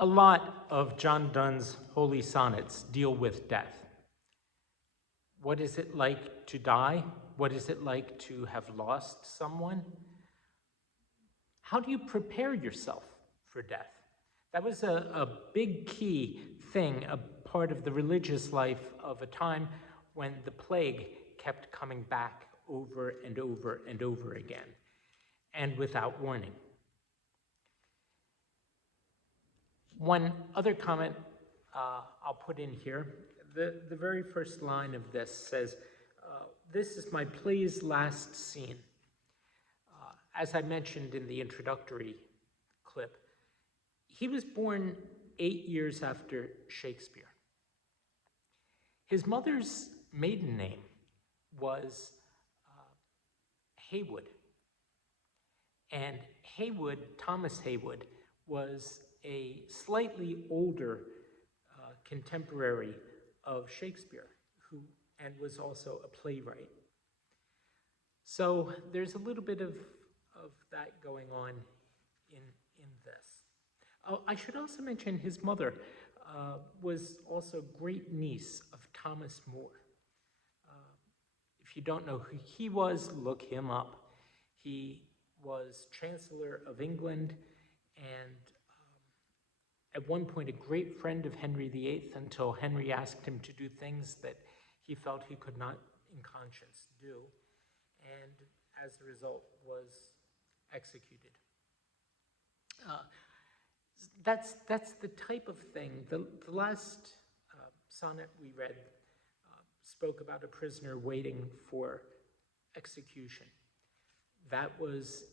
A lot of John Donne's holy sonnets deal with death. What is it like to die? What is it like to have lost someone? How do you prepare yourself for death? That was a big key thing, a part of the religious life of a time when the plague kept coming back over and over and over again, and without warning. One other comment I'll put in here, the very first line of this says, this is my play's last scene. As I mentioned in the introductory clip, he was born 8 years after Shakespeare. His mother's maiden name was Heywood. And Heywood, Thomas Heywood, was a slightly older contemporary of Shakespeare, and was also a playwright. So there's a little bit of that going on in this. Oh, I should also mention his mother was also great niece of Thomas More. If you don't know who he was, look him up. He was Chancellor of England and at one point a great friend of Henry VIII until Henry asked him to do things that he felt he could not in conscience do, and as a result was executed. That's the type of thing. The last sonnet we read spoke about a prisoner waiting for execution. That was,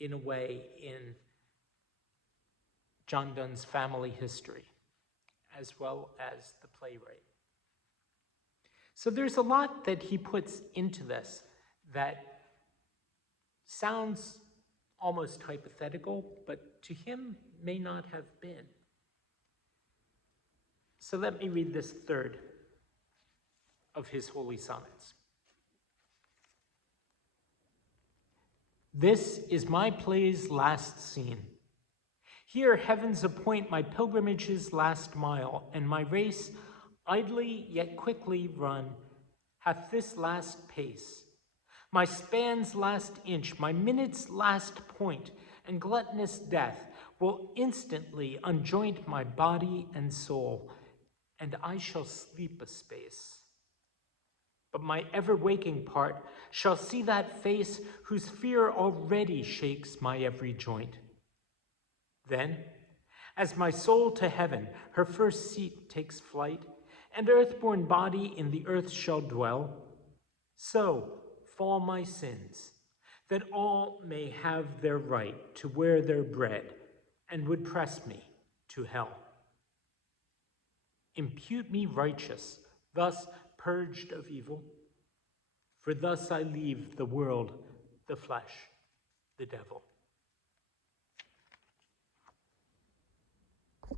in a way, in John Donne's family history, as well as the playwright. So there's a lot that he puts into this that sounds almost hypothetical, but to him may not have been. So let me read this third of his holy sonnets. This is my play's last scene. Here heavens appoint my pilgrimage's last mile, and my race, idly yet quickly run, hath this last pace. My span's last inch, my minute's last point, and gluttonous death will instantly unjoint my body and soul, and I shall sleep a space. But my ever-waking part shall see that face whose fear already shakes my every joint. Then, as my soul to heaven her first seat takes flight, and earth-born body in the earth shall dwell, so fall my sins, that all may have their right to wear their bread, and would press me to hell. Impute me righteous, thus purged of evil, for thus I leave the world, the flesh, the devil.